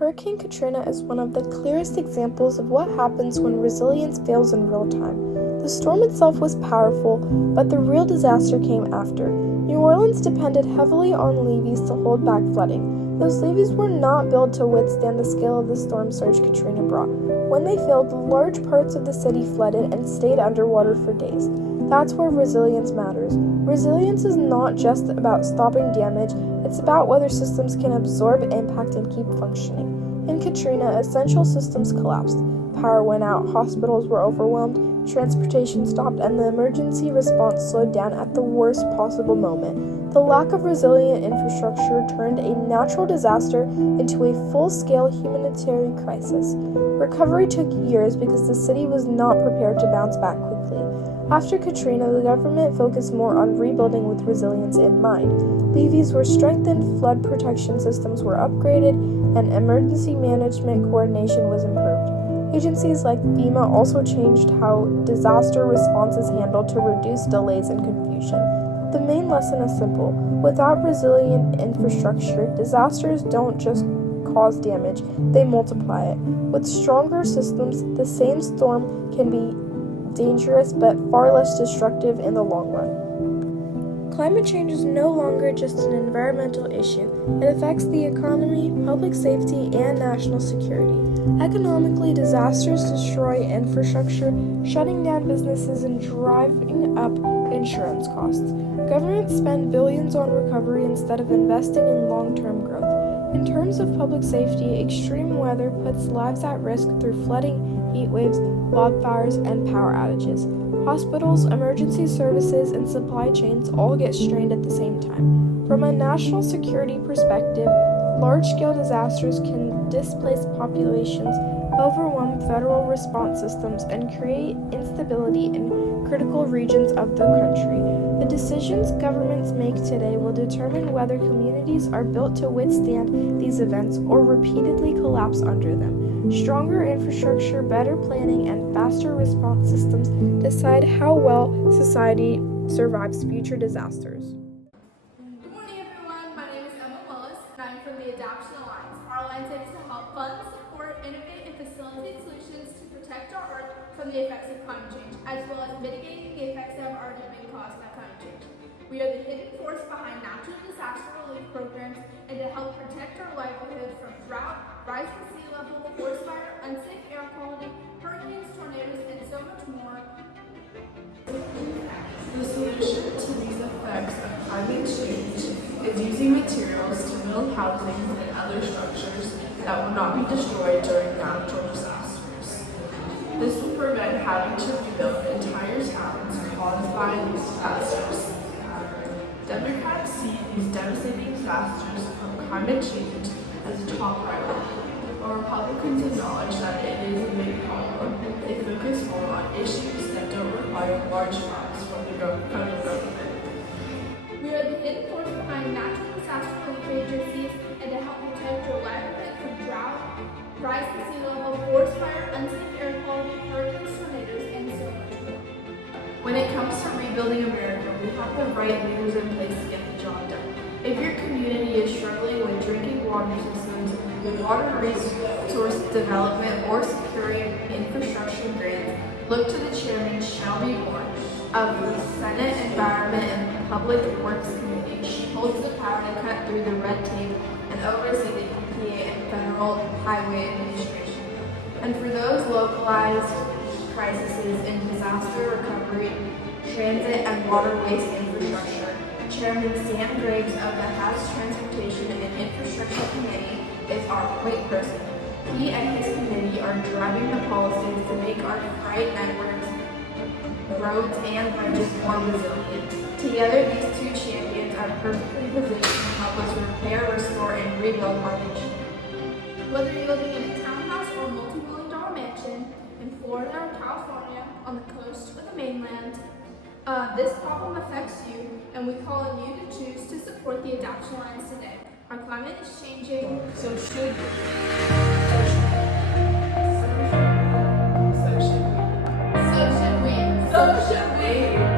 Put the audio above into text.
Hurricane Katrina is one of the clearest examples of what happens when resilience fails in real time. The storm itself was powerful, but the real disaster came after. New Orleans depended heavily on levees to hold back flooding. Those levees were not built to withstand the scale of the storm surge Katrina brought. When they failed, large parts of the city flooded and stayed underwater for days. That's where resilience matters. Resilience is not just about stopping damage, it's about whether systems can absorb impact and keep functioning. In Katrina, essential systems collapsed. Power went out, hospitals were overwhelmed, transportation stopped, and the emergency response slowed down at the worst possible moment. The lack of resilient infrastructure turned a natural disaster into a full-scale humanitarian crisis. Recovery took years because the city was not prepared to bounce back quickly. After Katrina, the government focused more on rebuilding with resilience in mind. Levees were strengthened, flood protection systems were upgraded, and emergency management coordination was improved. Agencies like FEMA also changed how disaster response is handled to reduce delays and confusion. The main lesson is simple. Without resilient infrastructure, disasters don't just cause damage, they multiply it. With stronger systems, the same storm can be dangerous but far less destructive in the long run. Climate change is no longer just an environmental issue. It affects the economy, public safety, and national security. Economically, disasters destroy infrastructure, shutting down businesses and driving up insurance costs. Governments spend billions on recovery instead of investing in long-term growth. In terms of public safety, extreme weather puts lives at risk through flooding, heat waves, wildfires, and power outages. Hospitals, emergency services, and supply chains all get strained at the same time. From a national security perspective, large-scale disasters can displace populations, overwhelm federal response systems, and create instability in critical regions of the country. The decisions governments make today will determine whether communities are built to withstand these events or repeatedly collapse under them. Stronger infrastructure, better planning, and faster response systems decide how well society survives future disasters. Good morning, everyone. My name is Emma Willis, and I'm from the Adaptation Alliance. Our alliance aims to help fund, support, innovate, and facilitate solutions to protect our Earth from the effects of climate change, as well as mitigating the effects that have already been caused by climate change. We are the hidden force behind natural disaster relief programs and to help protect our livelihoods from drought, rising sea level, forest fire, unsafe air quality, hurricanes, tornadoes, and so much more. The solution to these effects of climate change is using materials to build housing and other structures that will not be destroyed during natural disasters. This will prevent having to rebuild entire towns caused by these disasters. Democrats see these devastating disasters from climate change as a top priority, while Republicans acknowledge that it is a big problem. They focus more on issues that don't require large funds from the federal government. We are the hidden force behind natural disaster relief agencies and to help protect your livelihood from drought, rising sea level, forest fire, unsafe air quality, hurricanes, tornadoes, and so much more. When it comes to rebuilding America, we have the right leaders in place to get the job done. If your community is struggling with drinking water systems, water resource development, or securing infrastructure grants, look to the Chairman Shelby Moore of the Senate Environment and Public Works Committee. She holds the power to cut through the red tape and oversee the EPA and Federal Highway Administration. And for those localized crises in disaster recovery, transit, and water waste infrastructure, Chairman Sam Graves of the House Transportation and Infrastructure Committee is our point person. He and his committee are driving the policies to make our freight networks, roads, and bridges more resilient. Together, these two champions are perfectly positioned to help us repair, restore, and rebuild our nation. Whether you're living in a townhouse or a multi-million-dollar mansion in Florida or California, on the coast or the mainland, this problem affects you, and we call on you to choose to support the Adaptation Alliance today. Our climate is changing, So should we? so should we. So should we?